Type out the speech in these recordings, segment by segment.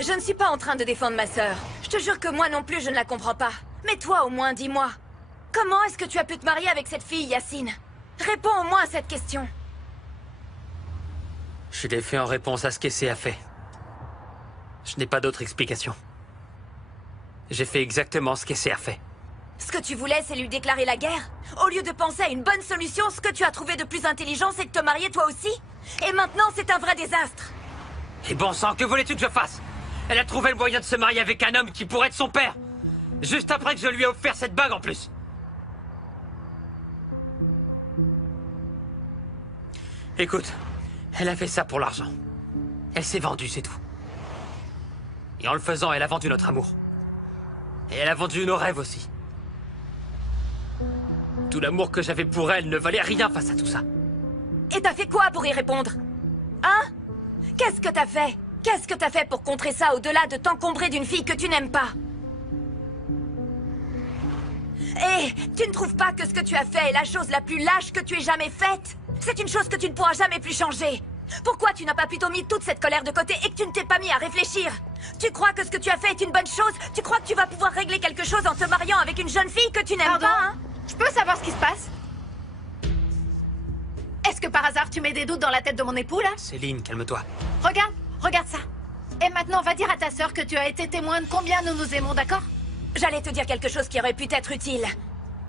Je ne suis pas en train de défendre ma sœur. Je te jure que moi non plus, je ne la comprends pas. Mais toi, au moins, dis-moi. Comment est-ce que tu as pu te marier avec cette fille, Yacine? Réponds au moins à cette question. Je l'ai fait en réponse à ce qu'Essay a fait. Je n'ai pas d'autre explication. J'ai fait exactement ce qu'Essay a fait. Ce que tu voulais, c'est lui déclarer la guerre? Au lieu de penser à une bonne solution, ce que tu as trouvé de plus intelligent, c'est de te marier toi aussi? Et maintenant, c'est un vrai désastre. Et bon sang, que voulais-tu que je fasse? Elle a trouvé le moyen de se marier avec un homme qui pourrait être son père. Juste après que je lui ai offert cette bague en plus. Écoute, elle a fait ça pour l'argent. Elle s'est vendue, c'est tout. Et en le faisant, elle a vendu notre amour. Et elle a vendu nos rêves aussi. Tout l'amour que j'avais pour elle ne valait rien face à tout ça. Et t'as fait quoi pour y répondre? Hein? Qu'est-ce que t'as fait? Qu'est-ce que t'as fait pour contrer ça au-delà de t'encombrer d'une fille que tu n'aimes pas? Et tu ne trouves pas que ce que tu as fait est la chose la plus lâche que tu aies jamais faite? C'est une chose que tu ne pourras jamais plus changer. Pourquoi tu n'as pas plutôt mis toute cette colère de côté et que tu ne t'es pas mis à réfléchir? Tu crois que ce que tu as fait est une bonne chose? Tu crois que tu vas pouvoir régler quelque chose en te mariant avec une jeune fille que tu n'aimes pas, hein? Je peux savoir ce qui se passe? Est-ce que par hasard tu mets des doutes dans la tête de mon époux, là? Céline, calme-toi. Regarde ça. Et maintenant, va dire à ta sœur que tu as été témoin de combien nous nous aimons, d'accord? J'allais te dire quelque chose qui aurait pu être utile.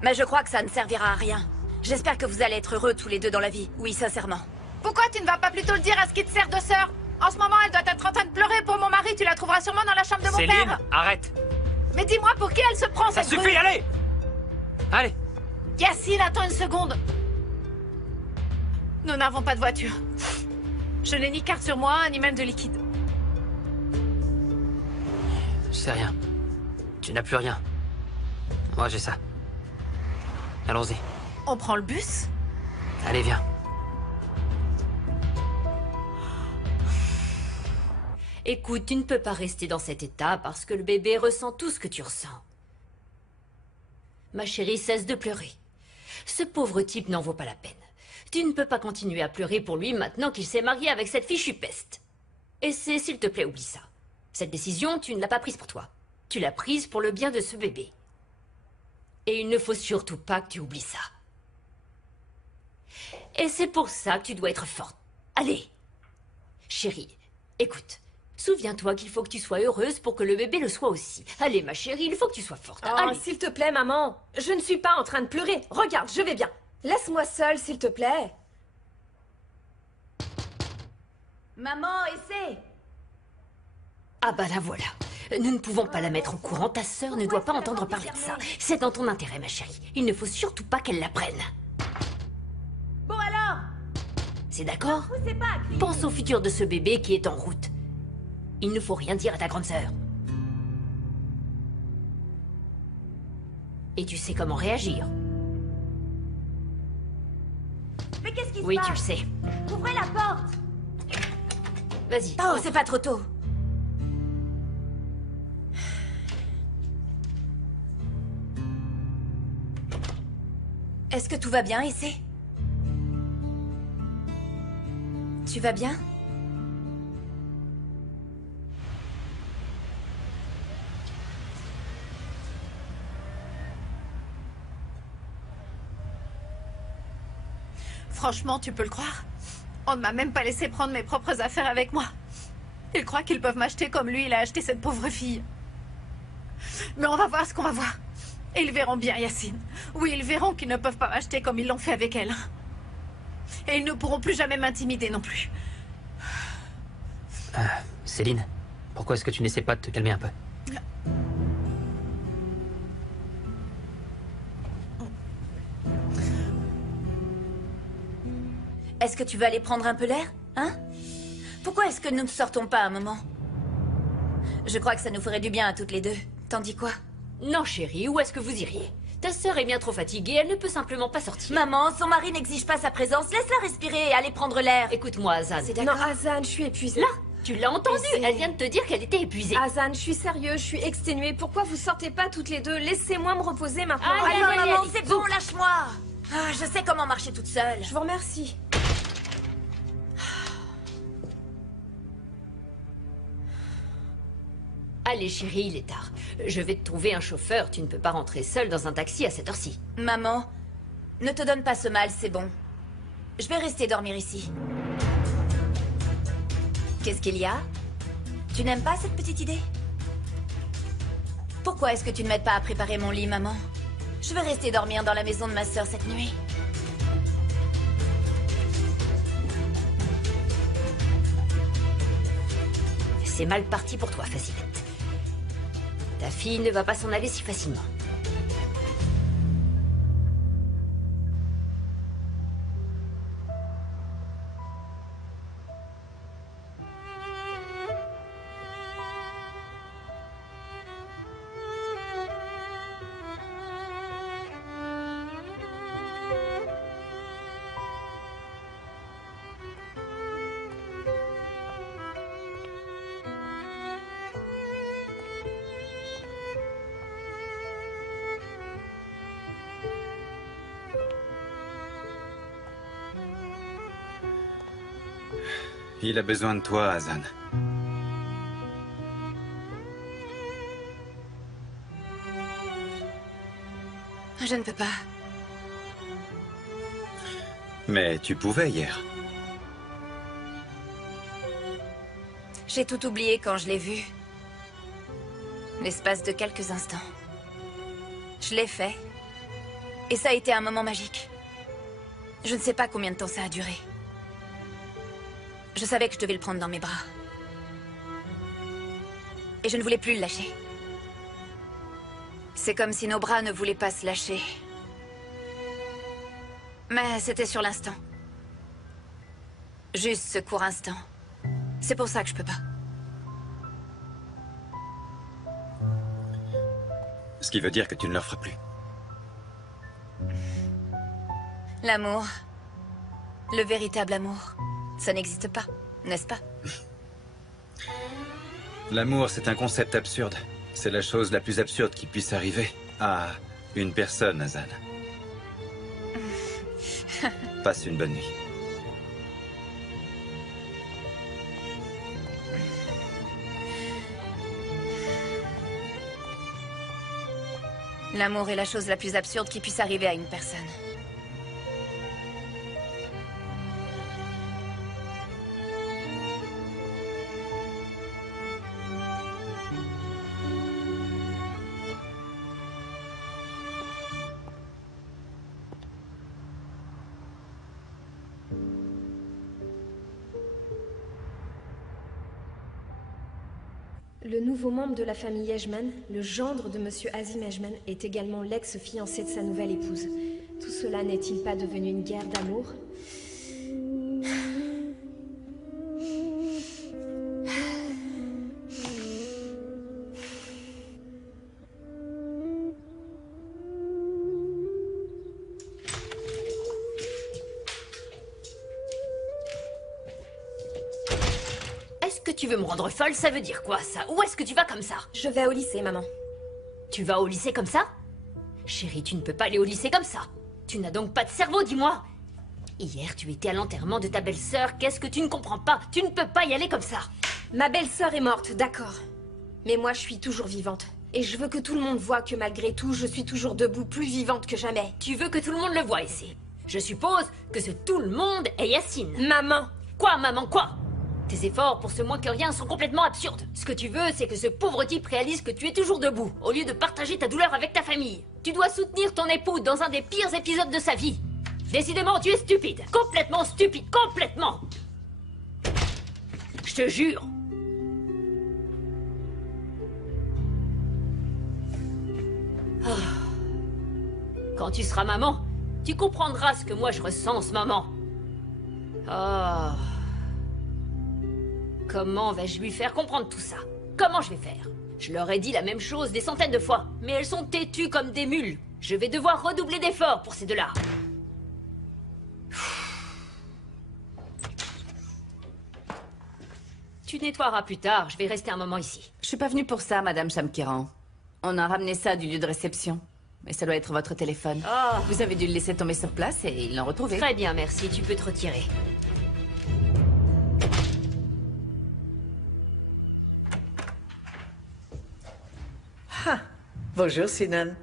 Mais je crois que ça ne servira à rien. J'espère que vous allez être heureux tous les deux dans la vie. Oui, sincèrement. Pourquoi tu ne vas pas plutôt le dire à ce qui te sert de sœur? En ce moment, elle doit être en train de pleurer pour mon mari. Tu la trouveras sûrement dans la chambre de mon Céline, père. arrête. Mais dis-moi pour qui elle se prend, Ça cette suffit, brute? allez. Allez. Yacine, attends une seconde. Nous n'avons pas de voiture. Je n'ai ni carte sur moi, ni même de liquide. Je sais rien. Tu n'as plus rien. Moi, j'ai ça. Allons-y. On prend le bus? Allez, viens. Écoute, tu ne peux pas rester dans cet état parce que le bébé ressent tout ce que tu ressens. Ma chérie, cesse de pleurer. Ce pauvre type n'en vaut pas la peine. Tu ne peux pas continuer à pleurer pour lui maintenant qu'il s'est marié avec cette fichue peste. Et c'est, s'il te plaît, oublie ça. Cette décision, tu ne l'as pas prise pour toi. Tu l'as prise pour le bien de ce bébé. Et il ne faut surtout pas que tu oublies ça. Et c'est pour ça que tu dois être forte. Allez. Chérie, écoute. Souviens-toi qu'il faut que tu sois heureuse pour que le bébé le soit aussi. Allez, ma chérie, il faut que tu sois forte. Oh, Allez. s'il te plaît, maman. Je ne suis pas en train de pleurer. Regarde, je vais bien. Laisse-moi seule, s'il te plaît. Maman, essaie. Ah bah la voilà. Nous ne pouvons pas la mettre au courant. Ta sœur ne doit pas entendre parler de ça. C'est dans ton intérêt, ma chérie. Il ne faut surtout pas qu'elle l'apprenne. Bon alors? C'est d'accord? Poussez pas à crier. Pense au futur de ce bébé qui est en route. Il ne faut rien dire à ta grande sœur. Et tu sais comment réagir. Mais qu'est-ce qui se Oui, passe? tu le sais. Ouvrez la porte. Vas-y. Oh, c'est pas trop tôt. Est-ce que tout va bien, Essay? Tu vas bien? Franchement, tu peux le croire? On ne m'a même pas laissé prendre mes propres affaires avec moi. Ils croient qu'ils peuvent m'acheter comme lui, il a acheté cette pauvre fille. Mais on va voir ce qu'on va voir. Et ils verront bien, Yacine. Oui, ils verront qu'ils ne peuvent pas m'acheter comme ils l'ont fait avec elle. Et ils ne pourront plus jamais m'intimider non plus. Céline, pourquoi est-ce que tu n'essaies pas de te calmer un peu? Est-ce que tu veux aller prendre un peu l'air? Hein? Pourquoi est-ce que nous ne sortons pas un moment? Je crois que ça nous ferait du bien à toutes les deux. T'en dis quoi? Non, chérie, où est-ce que vous iriez? Ta sœur est bien trop fatiguée, elle ne peut simplement pas sortir. Maman, son mari n'exige pas sa présence. Laisse-la respirer et aller prendre l'air. Écoute-moi, Azan. C'est Non, d'accord. Azan, je suis épuisée. Là, tu l'as entendu. Essayez. Elle vient de te dire qu'elle était épuisée. Azan, je suis sérieuse, je suis exténuée. Pourquoi vous sortez pas toutes les deux? Laissez-moi me reposer maintenant. Allez, Alors, allez, maman, allez. c'est bon, lâche-moi. Ah, je sais comment marcher toute seule. Je vous remercie. Allez, chérie, il est tard. Je vais te trouver un chauffeur. Tu ne peux pas rentrer seule dans un taxi à cette heure-ci. Maman, ne te donne pas ce mal, c'est bon. Je vais rester dormir ici. Qu'est-ce qu'il y a? Tu n'aimes pas cette petite idée? Pourquoi est-ce que tu ne m'aides pas à préparer mon lit, maman? Je vais rester dormir dans la maison de ma sœur cette nuit. C'est mal parti pour toi, Facilette. Ta fille ne va pas s'en aller si facilement. Il a besoin de toi, Hazan. Je ne peux pas. Mais tu pouvais hier. J'ai tout oublié quand je l'ai vu. L'espace de quelques instants. Je l'ai fait. Et ça a été un moment magique. Je ne sais pas combien de temps ça a duré. Je savais que je devais le prendre dans mes bras. Et je ne voulais plus le lâcher. C'est comme si nos bras ne voulaient pas se lâcher. Mais c'était sur l'instant. Juste ce court instant. C'est pour ça que je peux pas. Ce qui veut dire que tu ne leur feras plus. L'amour. Le véritable amour. Ça n'existe pas, n'est-ce pas? L'amour, c'est un concept absurde. C'est la chose la plus absurde qui puisse arriver à une personne, Hazan. Passe une bonne nuit. L'amour est la chose la plus absurde qui puisse arriver à une personne. Le nouveau membre de la famille Yejman, le gendre de Monsieur Azim Yejman, est également l'ex-fiancé de sa nouvelle épouse. Tout cela n'est-il pas devenu une guerre d'amour? Tu veux me rendre folle, ça veut dire quoi, ça? Où est-ce que tu vas comme ça? Je vais au lycée, maman. Tu vas au lycée comme ça? Chérie, tu ne peux pas aller au lycée comme ça. Tu n'as donc pas de cerveau, dis-moi. Hier, tu étais à l'enterrement de ta belle-sœur. Qu'est-ce que tu ne comprends pas? Tu ne peux pas y aller comme ça. Ma belle-sœur est morte, d'accord. Mais moi, je suis toujours vivante. Et je veux que tout le monde voie que malgré tout, je suis toujours debout, plus vivante que jamais. Tu veux que tout le monde le voie ici? Je suppose que ce tout le monde est Yacine. Maman! Quoi, maman, quoi? Tes efforts pour ce moins que rien sont complètement absurdes. Ce que tu veux, c'est que ce pauvre type réalise que tu es toujours debout, au lieu de partager ta douleur avec ta famille. Tu dois soutenir ton époux dans un des pires épisodes de sa vie. Décidément, tu es stupide. Complètement stupide, complètement. Je te jure. Quand tu seras maman, tu comprendras ce que moi je ressens en ce moment. Oh... Comment vais-je lui faire comprendre tout ça? Comment je vais faire? Je leur ai dit la même chose des centaines de fois, mais elles sont têtues comme des mules. Je vais devoir redoubler d'efforts pour ces deux-là. Tu nettoieras plus tard, je vais rester un moment ici. Je suis pas venue pour ça, Madame Shamkiran. On a ramené ça du lieu de réception. Mais ça doit être votre téléphone. Oh. Vous avez dû le laisser tomber sur place et ils l'ont retrouvé. Très bien, merci, tu peux te retirer. Bonjour, Sinan.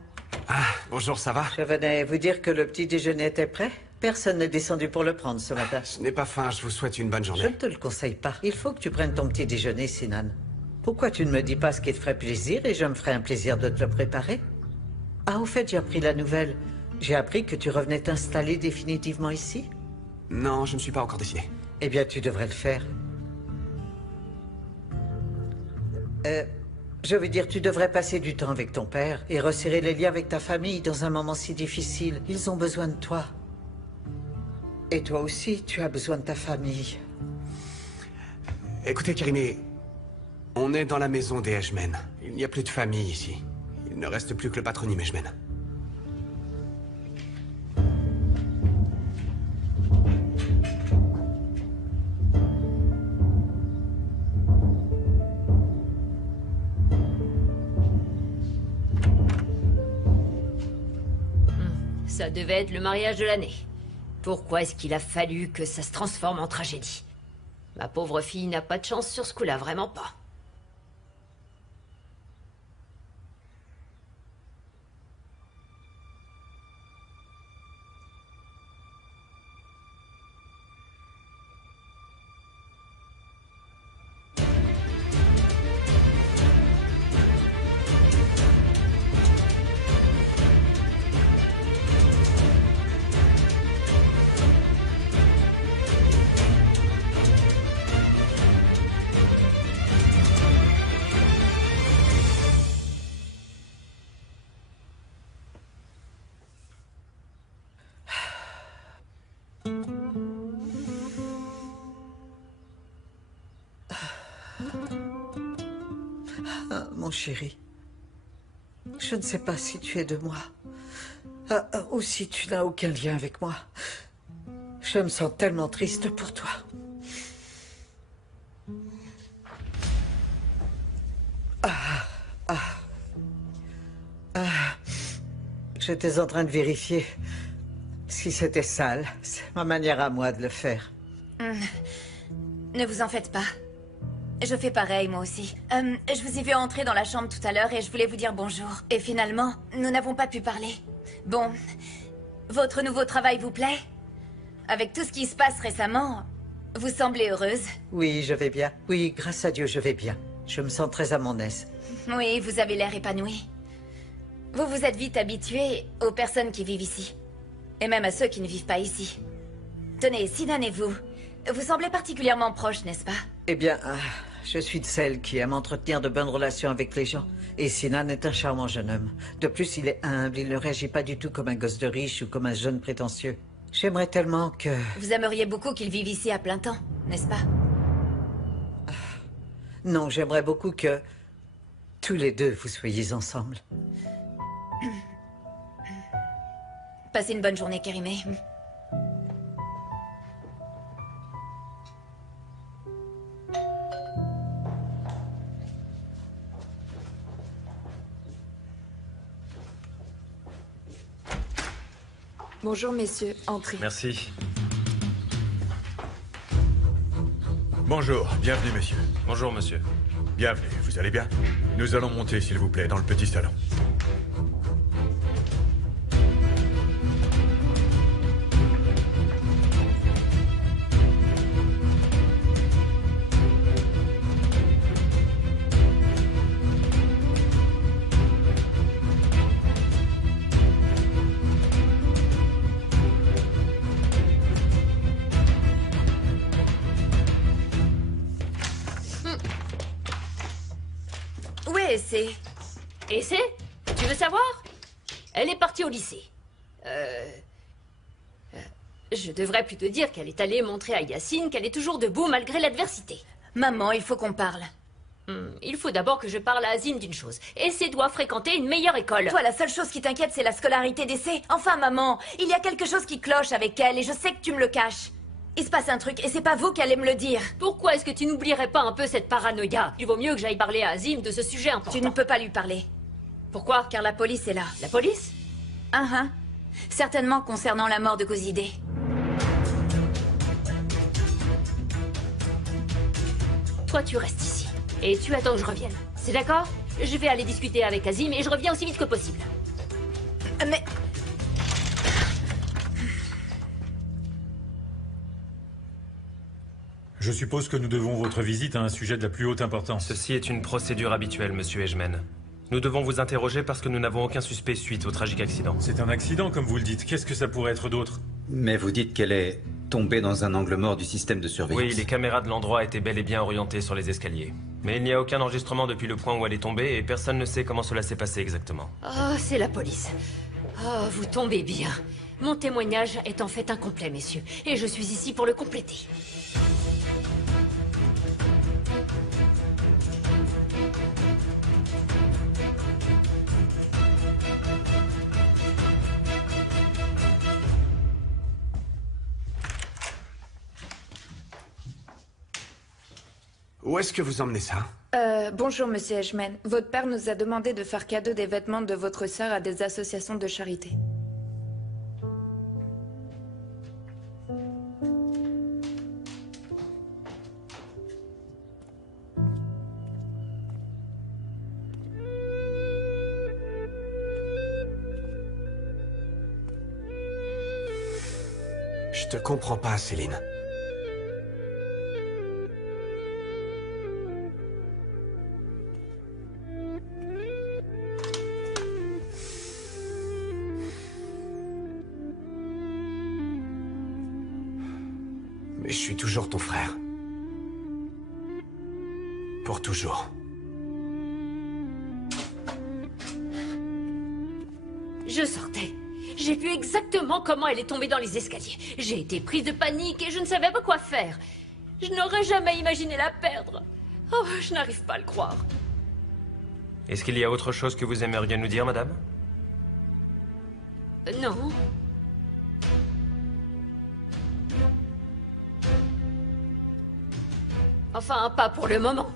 Ah, bonjour, ça va? Je venais vous dire que le petit déjeuner était prêt. Personne n'est descendu pour le prendre ce matin. Je n'ai pas faim, je vous souhaite une bonne journée. Je ne te le conseille pas. Il faut que tu prennes ton petit déjeuner, Sinan. Pourquoi tu ne me dis pas ce qui te ferait plaisir et je me ferai un plaisir de te le préparer? Ah, au fait, j'ai appris la nouvelle. J'ai appris que tu revenais t'installer définitivement ici. Non, je ne suis pas encore décidé. Eh bien, tu devrais le faire. Je veux dire, tu devrais passer du temps avec ton père et resserrer les liens avec ta famille dans un moment si difficile. Ils ont besoin de toi. Et toi aussi, tu as besoin de ta famille. Écoutez, Kérimé, on est dans la maison des Ejmen. Il n'y a plus de famille ici. Il ne reste plus que le patronyme Ejmen. Ça devait être le mariage de l'année. Pourquoi est-ce qu'il a fallu que ça se transforme en tragédie? Ma pauvre fille n'a pas de chance sur ce coup-là, vraiment pas. Mon chéri, je ne sais pas si tu es de moi, ou si tu n'as aucun lien avec moi. Je me sens tellement triste pour toi. J'étais en train de vérifier si c'était sale. C'est ma manière à moi de le faire. Ne vous en faites pas. Je fais pareil, moi aussi. Je vous ai vu entrer dans la chambre tout à l'heure et je voulais vous dire bonjour. Et finalement, nous n'avons pas pu parler. Bon, votre nouveau travail vous plaît? Avec tout ce qui se passe récemment, vous semblez heureuse. Oui, je vais bien. Oui, grâce à Dieu, je vais bien. Je me sens très à mon aise. Oui, vous avez l'air épanoui. Vous vous êtes vite habitué aux personnes qui vivent ici. Et même à ceux qui ne vivent pas ici. Tenez, Sinan et vous semblez particulièrement proches, n'est-ce pas? Eh bien, je suis de celles qui aiment entretenir de bonnes relations avec les gens. Et Sinan est un charmant jeune homme. De plus, il est humble, il ne réagit pas du tout comme un gosse de riche ou comme un jeune prétentieux. J'aimerais tellement que... Vous aimeriez beaucoup qu'il vive ici à plein temps, n'est-ce pas? Non, j'aimerais beaucoup que... tous les deux, vous soyez ensemble. Passez une bonne journée, Kérimé. Bonjour, messieurs. Entrez. Merci. Bonjour, bienvenue, monsieur. Bonjour, monsieur. Bienvenue, vous allez bien? Nous allons monter, s'il vous plaît, dans le petit salon. Où est Essay? Essay? Tu veux savoir? Elle est partie au lycée. Je devrais plutôt dire qu'elle est allée montrer à Yacine qu'elle est toujours debout malgré l'adversité. Maman, il faut qu'on parle. Il faut d'abord que je parle à Azim d'une chose. Essay doit fréquenter une meilleure école. Toi, la seule chose qui t'inquiète, c'est la scolarité d'Essay. Enfin, maman, il y a quelque chose qui cloche avec elle et je sais que tu me le caches. Il se passe un truc et c'est pas vous qui allez me le dire. Pourquoi est-ce que tu n'oublierais pas un peu cette paranoïa? Il vaut mieux que j'aille parler à Azim de ce sujet important. Tu ne peux pas lui parler. Pourquoi? Car la police est là. La police? Certainement concernant la mort de Kozidé. Toi, tu restes ici. Et tu attends que je revienne. C'est d'accord? Je vais aller discuter avec Azim et je reviens aussi vite que possible. Mais... Je suppose que nous devons votre visite à un sujet de la plus haute importance. Ceci est une procédure habituelle, monsieur Edgeman. Nous devons vous interroger parce que nous n'avons aucun suspect suite au tragique accident. C'est un accident, comme vous le dites. Qu'est-ce que ça pourrait être d'autre? Mais vous dites qu'elle est tombée dans un angle mort du système de surveillance. Oui, les caméras de l'endroit étaient bel et bien orientées sur les escaliers. Mais il n'y a aucun enregistrement depuis le point où elle est tombée et personne ne sait comment cela s'est passé exactement. Oh, c'est la police. Oh, vous tombez bien. Mon témoignage est en fait incomplet, messieurs, et je suis ici pour le compléter. Où est-ce que vous emmenez ça? Bonjour, monsieur Edgeman. Votre père nous a demandé de faire cadeau des vêtements de votre sœur à des associations de charité. Je te comprends pas, Céline. Mais je suis toujours ton frère. Pour toujours. Je sortais. J'ai vu exactement comment elle est tombée dans les escaliers. J'ai été prise de panique et je ne savais pas quoi faire. Je n'aurais jamais imaginé la perdre. Oh, je n'arrive pas à le croire. Est-ce qu'il y a autre chose que vous aimeriez nous dire, madame? Non. Enfin, pas pour le moment.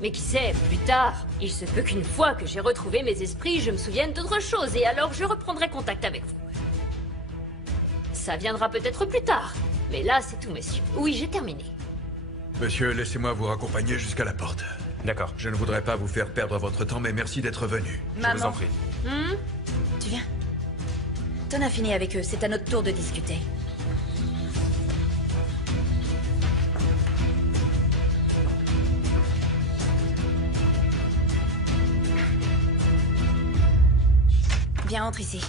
Mais qui sait, plus tard, il se peut qu'une fois que j'ai retrouvé mes esprits, je me souvienne d'autre chose, et alors je reprendrai contact avec vous. Ça viendra peut-être plus tard, mais là, c'est tout, messieurs. Oui, j'ai terminé. Monsieur, laissez-moi vous raccompagner jusqu'à la porte. D'accord. Je ne voudrais pas vous faire perdre votre temps, mais merci d'être venu. Maman. Je vous en prie. Tu viens? T'en as fini avec eux, c'est à notre tour de discuter. Viens, entre ici.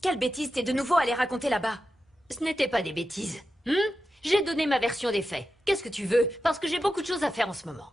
Quelle bêtise t'es de nouveau allé raconter là-bas? Ce n'était pas des bêtises. J'ai donné ma version des faits. Qu'est-ce que tu veux? Parce que j'ai beaucoup de choses à faire en ce moment.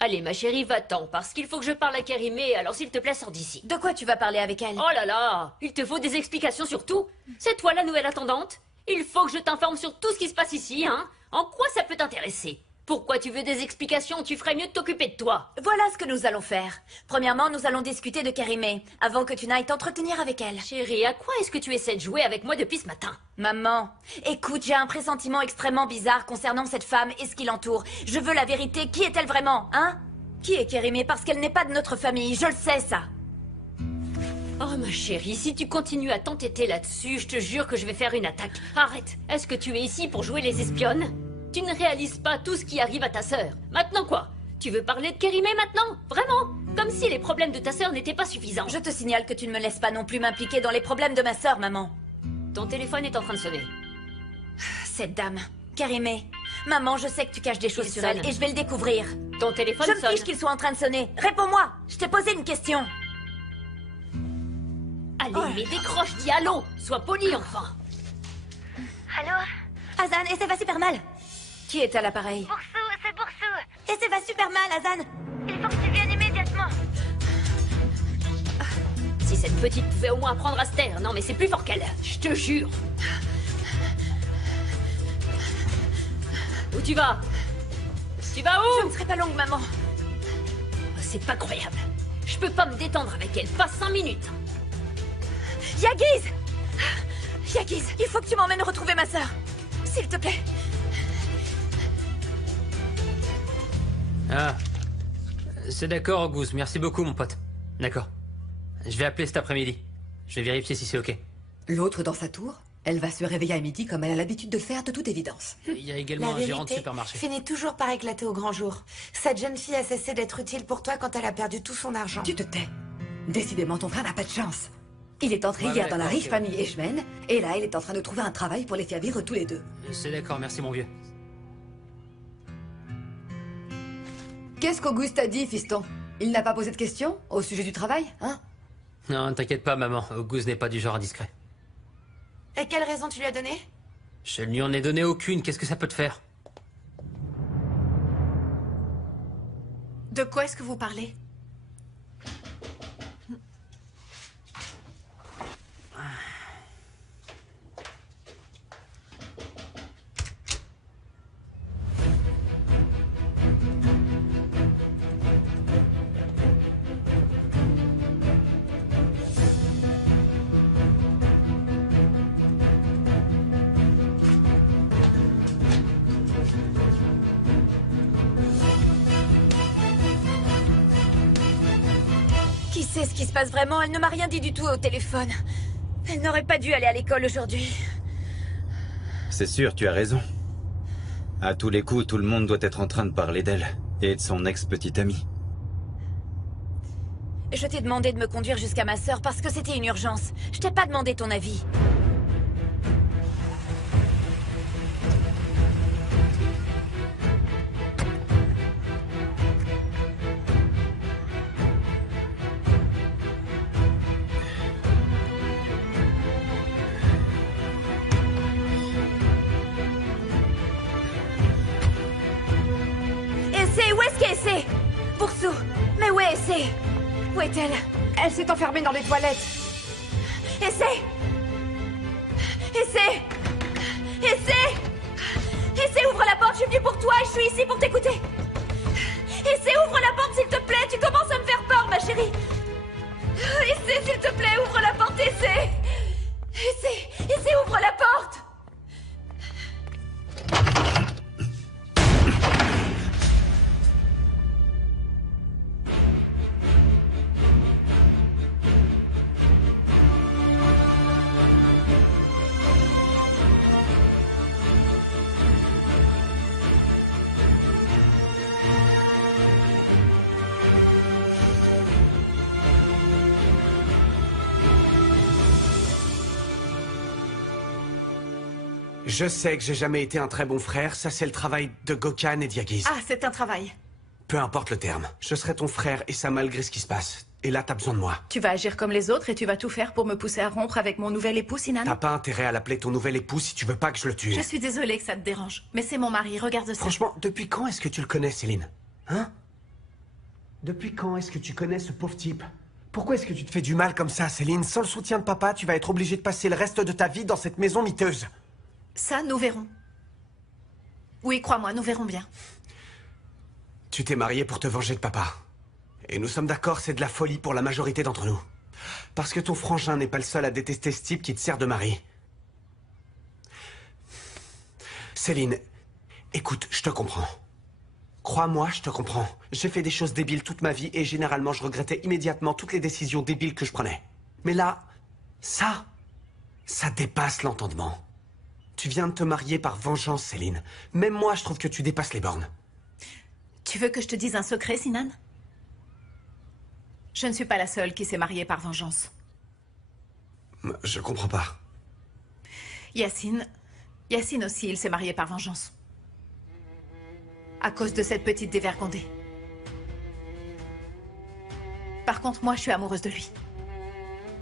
Allez, ma chérie, va-t'en, parce qu'il faut que je parle à Kérimé, alors s'il te plaît, sors d'ici. De quoi tu vas parler avec elle? Oh là là! Il te faut des explications sur tout? C'est toi la nouvelle attendante? Il faut que je t'informe sur tout ce qui se passe ici, hein? En quoi ça peut t'intéresser? Pourquoi tu veux des explications? Tu ferais mieux de t'occuper de toi. Voilà ce que nous allons faire. Premièrement, nous allons discuter de Kérimé, avant que tu n'ailles t'entretenir avec elle. Chérie, à quoi est-ce que tu essaies de jouer avec moi depuis ce matin? Maman, écoute, j'ai un pressentiment extrêmement bizarre concernant cette femme et ce qui l'entoure. Je veux la vérité. Qui est-elle vraiment, hein? Qui est Kérimé? Parce qu'elle n'est pas de notre famille, je le sais, ça. Oh ma chérie, si tu continues à t'entêter là-dessus, je te jure que je vais faire une attaque. Arrête. Est-ce que tu es ici pour jouer les espionnes? Tu ne réalises pas tout ce qui arrive à ta sœur. Maintenant quoi? Tu veux parler de Kérimé maintenant? Vraiment? Comme si les problèmes de ta sœur n'étaient pas suffisants. Je te signale que tu ne me laisses pas non plus m'impliquer dans les problèmes de ma sœur, maman. Ton téléphone est en train de sonner. Cette dame, Kérimé. Maman, je sais que tu caches des choses sur elle et je vais le découvrir. Ton téléphone sonne. Je me sonne. fiche qu'il soit en train de sonner. Réponds-moi. Je t'ai posé une question. Allez, mais décroche, dis allô. Sois poli enfin. Allô? Azan, et ça va super mal. Qui est à l'appareil? Boursou, c'est Boursou. Et ça va super mal, Azan. Il faut que tu viennes immédiatement. Si cette petite pouvait au moins apprendre à se taire. Non mais c'est plus fort qu'elle, je te jure. Où tu vas? Tu vas où? Je ne serai pas longue, maman. C'est pas croyable. Je peux pas me détendre avec elle, pas 5 minutes. Yagiz! Yagiz, il faut que tu m'emmènes retrouver ma sœur. S'il te plaît. Ah. C'est d'accord, Auguste. Merci beaucoup, mon pote. D'accord. Je vais appeler cet après-midi. Je vais vérifier si c'est OK. L'autre dans sa tour? Elle va se réveiller à midi comme elle a l'habitude de faire de toute évidence. Il y a également La un gérant de vérité supermarché. finit toujours par éclater au grand jour. Cette jeune fille a cessé d'être utile pour toi quand elle a perdu tout son argent. Tu te tais. Décidément, ton frère n'a pas de chance. Il est entré Ouais, hier dans la d'accord, riche ok. famille Edgeman, et là, il est en train de trouver un travail pour les faire vivre tous les deux. C'est d'accord, merci mon vieux. Qu'est-ce qu'Auguste a dit, fiston? Il n'a pas posé de questions au sujet du travail, hein? Non, t'inquiète pas, maman. Auguste n'est pas du genre indiscret. Et quelle raison tu lui as donnée? Je ne lui en ai donné aucune. Qu'est-ce que ça peut te faire? De quoi est-ce que vous parlez? Qui sait ce qui se passe vraiment? Elle ne m'a rien dit du tout au téléphone. Elle n'aurait pas dû aller à l'école aujourd'hui. C'est sûr, tu as raison. À tous les coups, tout le monde doit être en train de parler d'elle et de son ex-petite amie. Je t'ai demandé de me conduire jusqu'à ma sœur parce que c'était une urgence. Je t'ai pas demandé ton avis. Essay, où est-ce qu'Essay? Boursou, mais où est Essay? Où est-elle? Elle s'est enfermée dans les toilettes. Essay! Essay! Essay! Essay, ouvre la porte, je suis venue pour toi et je suis ici pour t'écouter. Essay, ouvre la porte, s'il te plaît, tu commences à me faire peur, ma chérie. Essay, s'il te plaît, ouvre la porte, Essay! Essay, ouvre la porte! Je sais que j'ai jamais été un très bon frère, ça c'est le travail de Gokhan et Diagiz. Ah, c'est un travail. Peu importe le terme, je serai ton frère et ça malgré ce qui se passe. Et là, t'as besoin de moi. Tu vas agir comme les autres et tu vas tout faire pour me pousser à rompre avec mon nouvel époux, Sinan? T'as pas intérêt à l'appeler ton nouvel époux si tu veux pas que je le tue. Je suis désolée que ça te dérange, mais c'est mon mari, regarde ça. Franchement, depuis quand est-ce que tu le connais, Céline? Hein? Depuis quand est-ce que tu connais ce pauvre type? Pourquoi est-ce que tu te fais du mal comme ça, Céline? Sans le soutien de papa, tu vas être obligée de passer le reste de ta vie dans cette maison miteuse. Ça, nous verrons. Oui, crois-moi, nous verrons bien. Tu t'es mariée pour te venger de papa. Et nous sommes d'accord, c'est de la folie pour la majorité d'entre nous. Parce que ton frangin n'est pas le seul à détester ce type qui te sert de mari. Céline, écoute, je te comprends. Crois-moi, je te comprends. J'ai fait des choses débiles toute ma vie et généralement je regrettais immédiatement toutes les décisions débiles que je prenais. Mais là, ça dépasse l'entendement. Tu viens de te marier par vengeance, Céline. Même moi, je trouve que tu dépasses les bornes. Tu veux que je te dise un secret, Sinan? Je ne suis pas la seule qui s'est mariée par vengeance. Je comprends pas. Yacine aussi, il s'est marié par vengeance. À cause de cette petite dévergondée. Par contre, moi, je suis amoureuse de lui.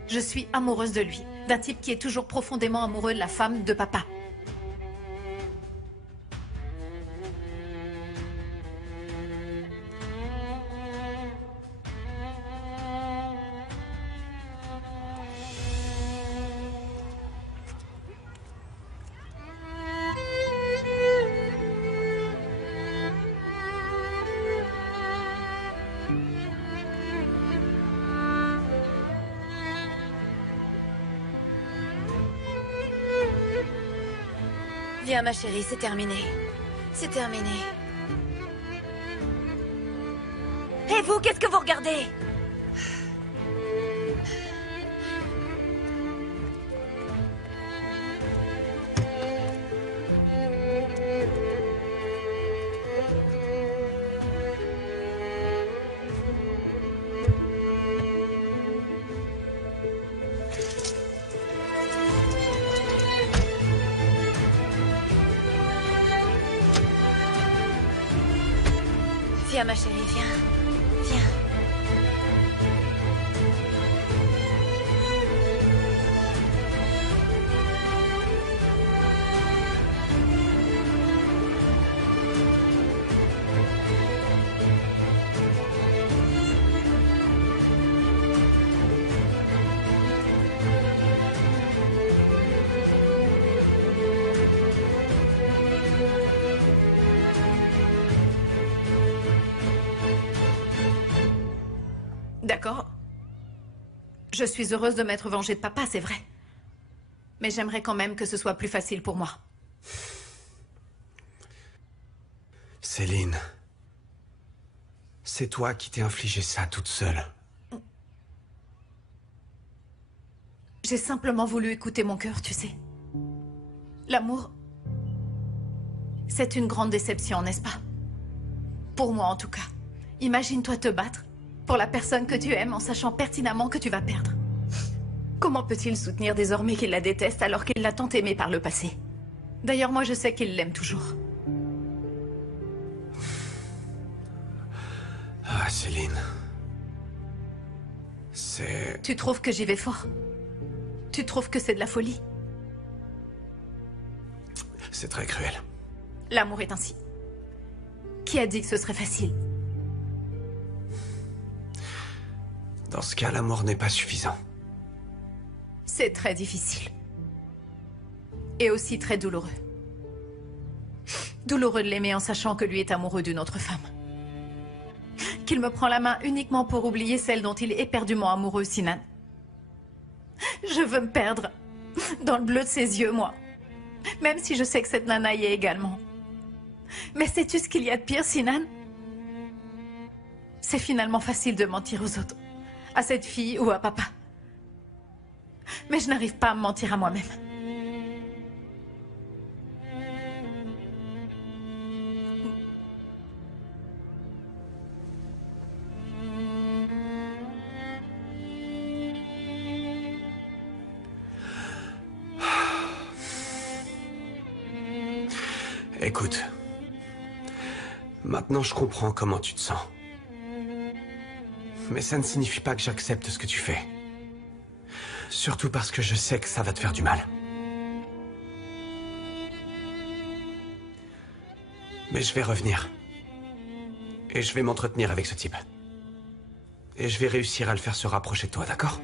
Je suis amoureuse de lui. D'un type qui est toujours profondément amoureux de la femme de papa. Viens, ma chérie, c'est terminé. C'est terminé. Et vous, qu'est-ce que vous regardez? Viens, ma chérie, viens. Viens. D'accord. Je suis heureuse de m'être vengée de papa, c'est vrai. Mais j'aimerais quand même que ce soit plus facile pour moi. Céline. C'est toi qui t'es infligé ça toute seule. J'ai simplement voulu écouter mon cœur, tu sais. L'amour, c'est une grande déception, n'est-ce pas? Pour moi, en tout cas. Imagine-toi te battre pour la personne que tu aimes en sachant pertinemment que tu vas perdre. Comment peut-il soutenir désormais qu'il la déteste alors qu'il l'a tant aimée par le passé? D'ailleurs, moi, je sais qu'il l'aime toujours. Ah, Céline. C'est... Tu trouves que j'y vais fort? Tu trouves que c'est de la folie? C'est très cruel. L'amour est ainsi. Qui a dit que ce serait facile? Dans ce cas, l'amour n'est pas suffisant. C'est très difficile. Et aussi très douloureux. Douloureux de l'aimer en sachant que lui est amoureux d'une autre femme. Qu'il me prend la main uniquement pour oublier celle dont il est éperdument amoureux, Sinan. Je veux me perdre dans le bleu de ses yeux, moi. Même si je sais que cette nana y est également. Mais sais-tu ce qu'il y a de pire, Sinan? C'est finalement facile de mentir aux autres. À cette fille ou à papa. Mais je n'arrive pas à me mentir à moi-même. Écoute. Maintenant, je comprends comment tu te sens. Mais ça ne signifie pas que j'accepte ce que tu fais. Surtout parce que je sais que ça va te faire du mal. Mais je vais revenir. Et je vais m'entretenir avec ce type. Et je vais réussir à le faire se rapprocher de toi, d'accord?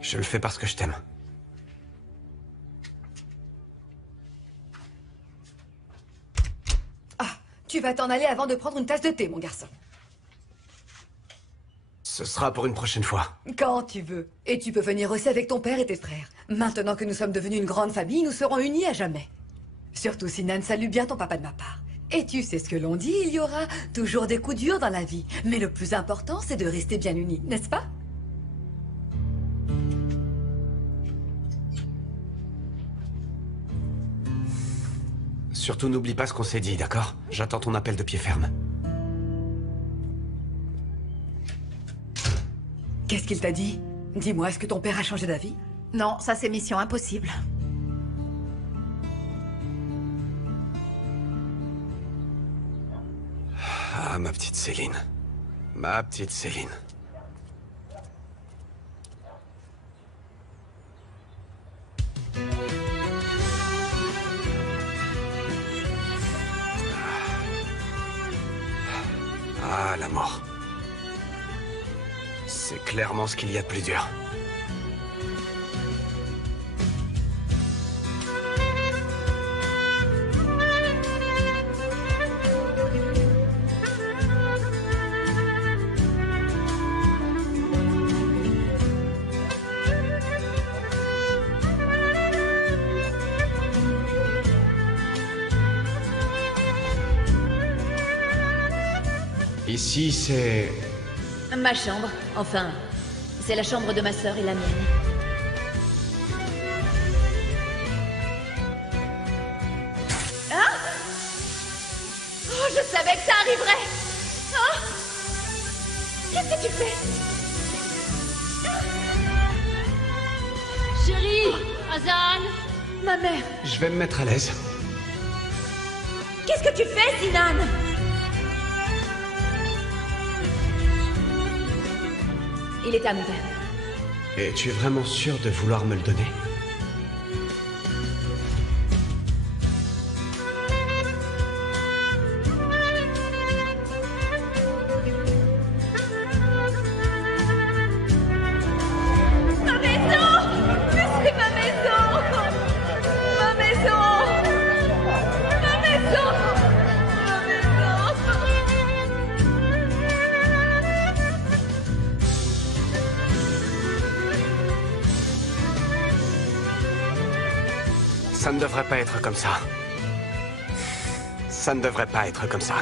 Je le fais parce que je t'aime. Ah, tu vas t'en aller avant de prendre une tasse de thé, mon garçon. Ce sera pour une prochaine fois. Quand tu veux. Et tu peux venir aussi avec ton père et tes frères. Maintenant que nous sommes devenus une grande famille, nous serons unis à jamais. Surtout Sinan, salue bien ton papa de ma part. Et tu sais ce que l'on dit, il y aura toujours des coups durs dans la vie. Mais le plus important, c'est de rester bien unis, n'est-ce pas? Surtout, n'oublie pas ce qu'on s'est dit, d'accord? J'attends ton appel de pied ferme. Qu'est-ce qu'il t'a dit? Dis-moi, est-ce que ton père a changé d'avis? Non, ça c'est mission impossible. Ah, ma petite Céline. Ma petite Céline. Ah, la mort. C'est clairement ce qu'il y a de plus dur. Ici, c'est... Ma chambre. Enfin, c'est la chambre de ma sœur et la mienne. savais que ça arriverait. Oh, qu'est-ce que tu fais? Chérie, Azan. Ma mère. Je vais me mettre à l'aise. Qu'est-ce que tu fais, Sinan? Il est à mon père. Et tu es vraiment sûr de vouloir me le donner? Ma maison! C'est ma maison! Ma maison! Ma maison! Ma maison! Ça ne devrait pas être comme ça. Ça ne devrait pas être comme ça.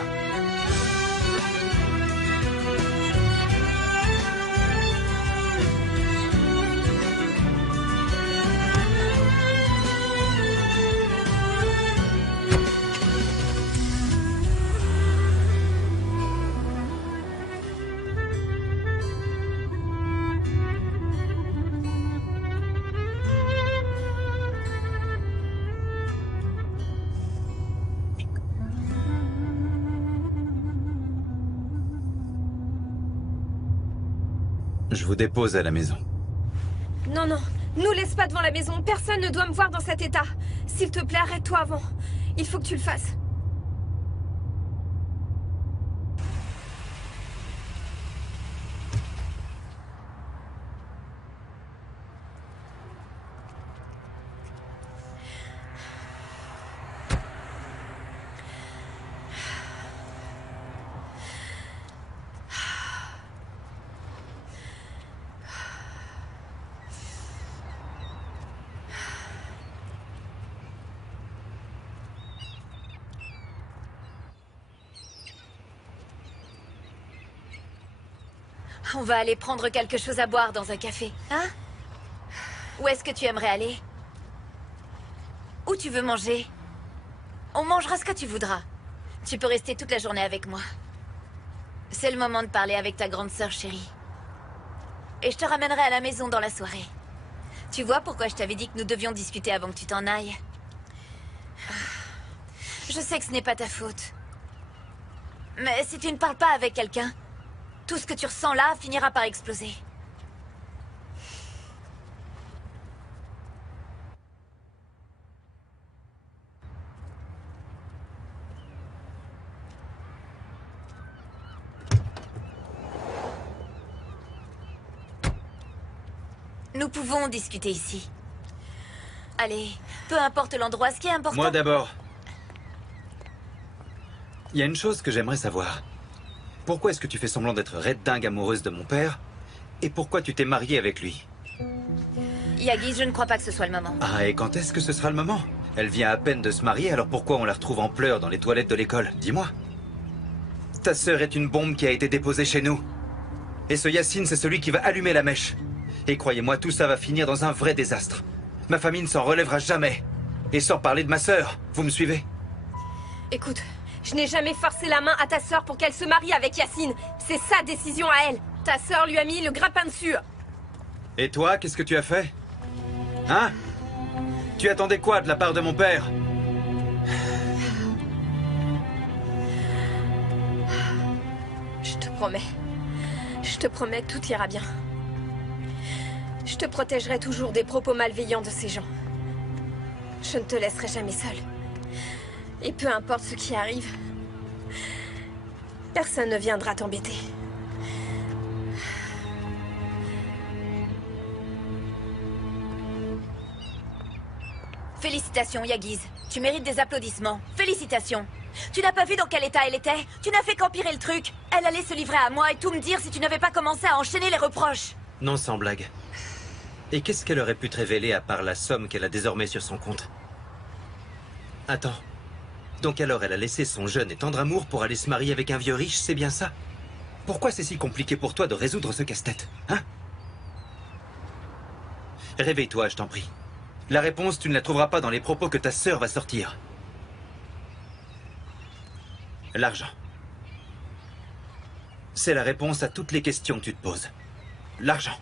Je vous dépose à la maison. Non, non, nous laisse pas devant la maison. Personne ne doit me voir dans cet état. S'il te plaît, arrête-toi avant. Il faut que tu le fasses. On va aller prendre quelque chose à boire dans un café, hein? Où est-ce que tu aimerais aller? Où tu veux manger? On mangera ce que tu voudras. Tu peux rester toute la journée avec moi. C'est le moment de parler avec ta grande sœur chérie. Et je te ramènerai à la maison dans la soirée. Tu vois pourquoi je t'avais dit que nous devions discuter avant que tu t'en ailles? Je sais que ce n'est pas ta faute. Mais si tu ne parles pas avec quelqu'un, tout ce que tu ressens là finira par exploser. Nous pouvons discuter ici. Allez, peu importe l'endroit, ce qui est important... Moi d'abord. Il y a une chose que j'aimerais savoir. Pourquoi est-ce que tu fais semblant d'être raide dingue amoureuse de mon père? Et pourquoi tu t'es mariée avec lui? Yagi, je ne crois pas que ce soit le moment. Ah, et quand est-ce que ce sera le moment? Elle vient à peine de se marier, alors pourquoi on la retrouve en pleurs dans les toilettes de l'école? Dis-moi. Ta sœur est une bombe qui a été déposée chez nous. Et ce Yacine, c'est celui qui va allumer la mèche. Et croyez-moi, tout ça va finir dans un vrai désastre. Ma famille ne s'en relèvera jamais. Et sans parler de ma sœur, vous me suivez? Écoute, je n'ai jamais forcé la main à ta sœur pour qu'elle se marie avec Yacine. C'est sa décision à elle. Ta sœur lui a mis le grappin dessus. Et toi, qu'est-ce que tu as fait? Hein? Tu attendais quoi de la part de mon père? Je te promets que tout ira bien. Je te protégerai toujours des propos malveillants de ces gens. Je ne te laisserai jamais seule. Et peu importe ce qui arrive, personne ne viendra t'embêter. Félicitations, Yagiz. Tu mérites des applaudissements. Félicitations. Tu n'as pas vu dans quel état elle était? Tu n'as fait qu'empirer le truc. Elle allait se livrer à moi et tout me dire si tu n'avais pas commencé à enchaîner les reproches. Non, sans blague. Et qu'est-ce qu'elle aurait pu te révéler à part la somme qu'elle a désormais sur son compte? Attends. Donc alors elle a laissé son jeune et tendre amour pour aller se marier avec un vieux riche, c'est bien ça? Pourquoi c'est si compliqué pour toi de résoudre ce casse-tête, hein? Réveille-toi, je t'en prie. La réponse, tu ne la trouveras pas dans les propos que ta sœur va sortir. L'argent. C'est la réponse à toutes les questions que tu te poses. L'argent.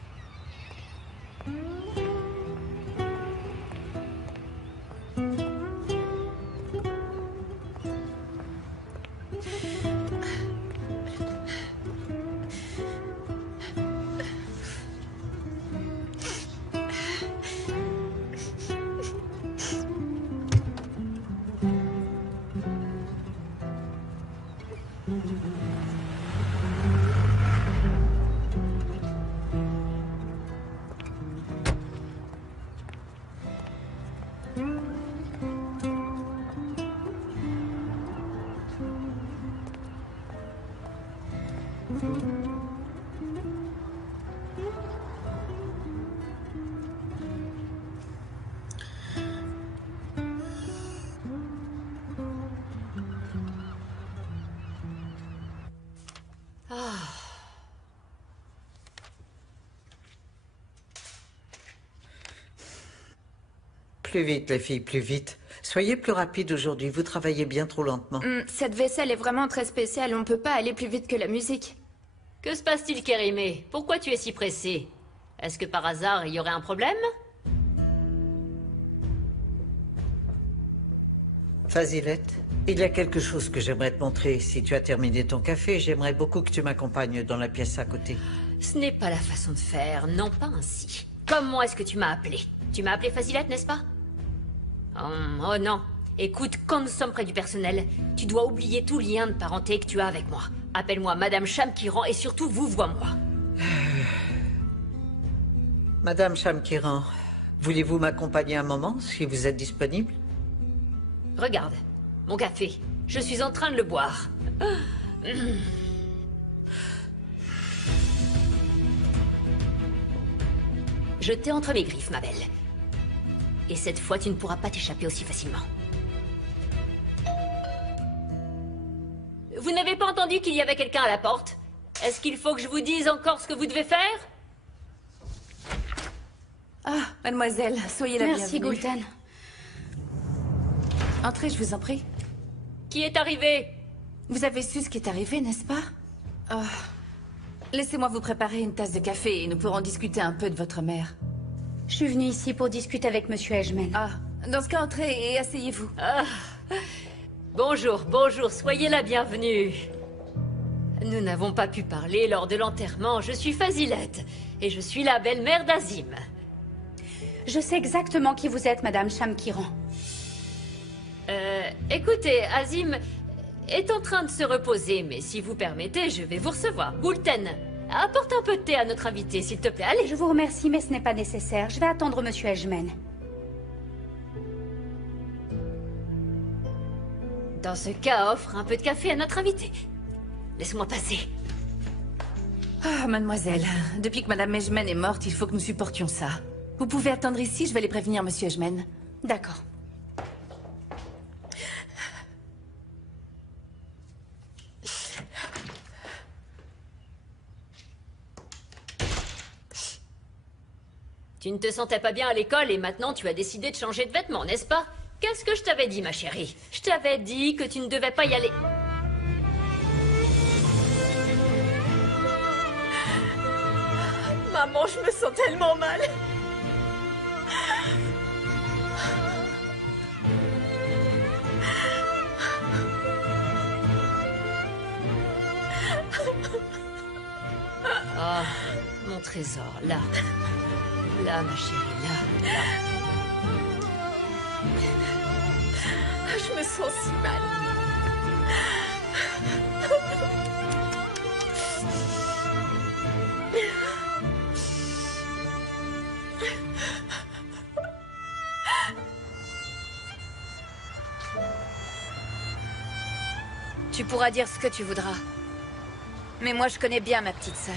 Plus vite, les filles, plus vite. Soyez plus rapides aujourd'hui, vous travaillez bien trop lentement. Cette vaisselle est vraiment très spéciale, on peut pas aller plus vite que la musique. Que se passe-t-il, Kérimé? Pourquoi tu es si pressé? Est-ce que par hasard, il y aurait un problème? Fazilette, il y a quelque chose que j'aimerais te montrer. Si tu as terminé ton café, j'aimerais beaucoup que tu m'accompagnes dans la pièce à côté. Ce n'est pas la façon de faire, non pas ainsi. Comment est-ce que tu m'as appelé? Tu m'as appelé Fazilette, n'est-ce pas? Oh non. Écoute, quand nous sommes près du personnel, tu dois oublier tout lien de parenté que tu as avec moi. Appelle-moi Madame Shamkiran et surtout vous vois-moi. Madame Shamkiran, voulez-vous m'accompagner un moment, si vous êtes disponible? Regarde, mon café. Je suis en train de le boire. Je t'ai entre mes griffes, ma belle. Et cette fois, tu ne pourras pas t'échapper aussi facilement. Vous n'avez pas entendu qu'il y avait quelqu'un à la porte? Est-ce qu'il faut que je vous dise encore ce que vous devez faire? Ah, mademoiselle, soyez la Merci, bienvenue. Gulten. Entrez, je vous en prie. Qui est arrivé? Vous avez su ce qui est arrivé, n'est-ce pas? Laissez-moi vous préparer une tasse de café et nous pourrons discuter un peu de votre mère. Je suis venue ici pour discuter avec Monsieur Edgeman. Ah, dans ce cas, entrez et asseyez-vous. Bonjour, bonjour, soyez la bienvenue. Nous n'avons pas pu parler lors de l'enterrement. Je suis Fazilette et je suis la belle-mère d'Azim. Je sais exactement qui vous êtes, Madame Shamkiran. Écoutez, Azim est en train de se reposer, mais si vous permettez, je vais vous recevoir. Gulten, apporte un peu de thé à notre invité, s'il te plaît. Allez. Je vous remercie, mais ce n'est pas nécessaire. Je vais attendre Monsieur Edgeman. Dans ce cas, offre un peu de café à notre invité. Laisse-moi passer. Ah, mademoiselle, depuis que Madame Edgeman est morte, il faut que nous supportions ça. Vous pouvez attendre ici, je vais les prévenir, Monsieur Edgeman. D'accord. Tu ne te sentais pas bien à l'école et maintenant tu as décidé de changer de vêtements, n'est-ce pas? Qu'est-ce que je t'avais dit, ma chérie? Je t'avais dit que tu ne devais pas y aller. Maman, je me sens tellement mal. Ah, mon trésor, là. Là, ma chérie, là, là. Je me sens si mal. Tu pourras dire ce que tu voudras. Mais moi, je connais bien ma petite sœur.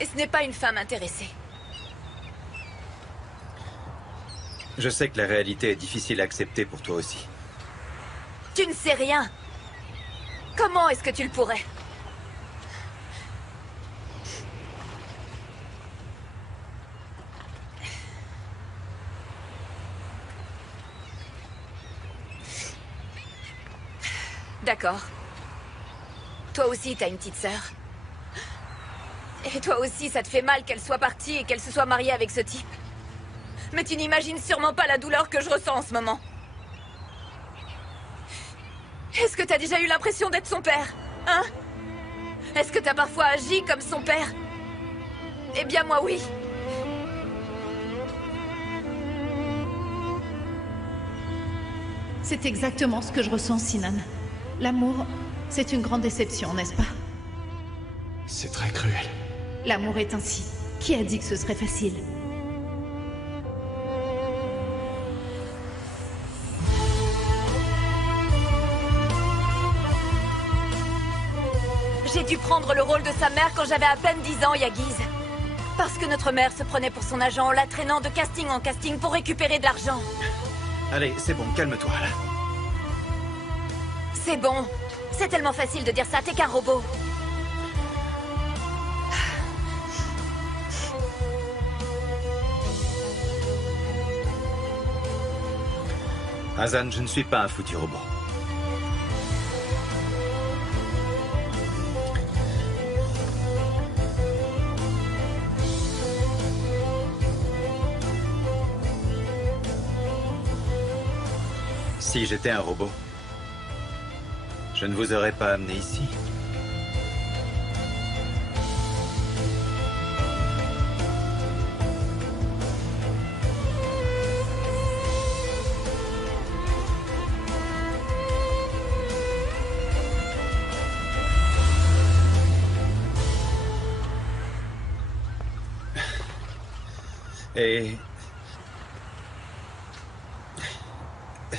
Et ce n'est pas une femme intéressée. Je sais que la réalité est difficile à accepter pour toi aussi. Tu ne sais rien. Comment est-ce que tu le pourrais? D'accord. Toi aussi, t'as une petite sœur. Et toi aussi, ça te fait mal qu'elle soit partie et qu'elle se soit mariée avec ce type. Mais tu n'imagines sûrement pas la douleur que je ressens en ce moment. Est-ce que t'as déjà eu l'impression d'être son père? Hein? Est-ce que t'as parfois agi comme son père? Eh bien, moi, oui. C'est exactement ce que je ressens, Sinan. L'amour, c'est une grande déception, n'est-ce pas? C'est très cruel. L'amour est ainsi. Qui a dit que ce serait facile? J'ai dû prendre le rôle de sa mère quand j'avais à peine 10 ans, Yagiz. Parce que notre mère se prenait pour son agent en la traînant de casting en casting pour récupérer de l'argent. Allez, c'est bon, calme-toi, là. C'est bon. C'est tellement facile de dire ça, t'es qu'un robot. Hazan, je ne suis pas un foutu robot. Si j'étais un robot, je ne vous aurais pas amené ici. Et...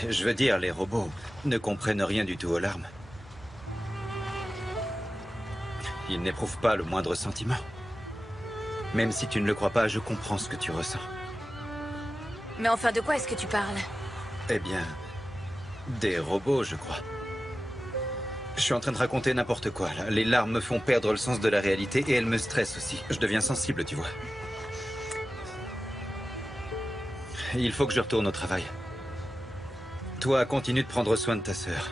je veux dire, les robots ne comprennent rien du tout aux larmes. Ils n'éprouvent pas le moindre sentiment. Même si tu ne le crois pas, je comprends ce que tu ressens. Mais enfin, de quoi est-ce que tu parles? Eh bien, des robots, je crois. Je suis en train de raconter n'importe quoi, là. Les larmes me font perdre le sens de la réalité et elles me stressent aussi. Je deviens sensible, tu vois. Il faut que je retourne au travail. Toi, continue de prendre soin de ta sœur.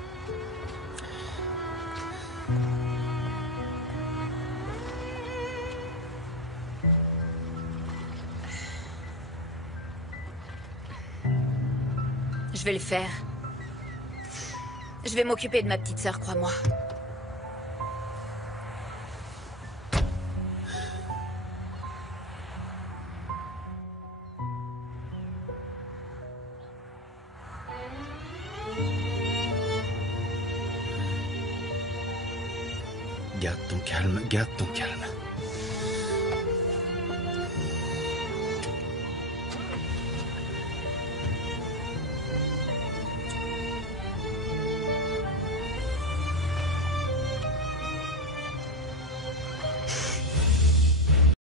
Je vais le faire. Je vais m'occuper de ma petite sœur, crois-moi. Garde ton calme, garde ton calme.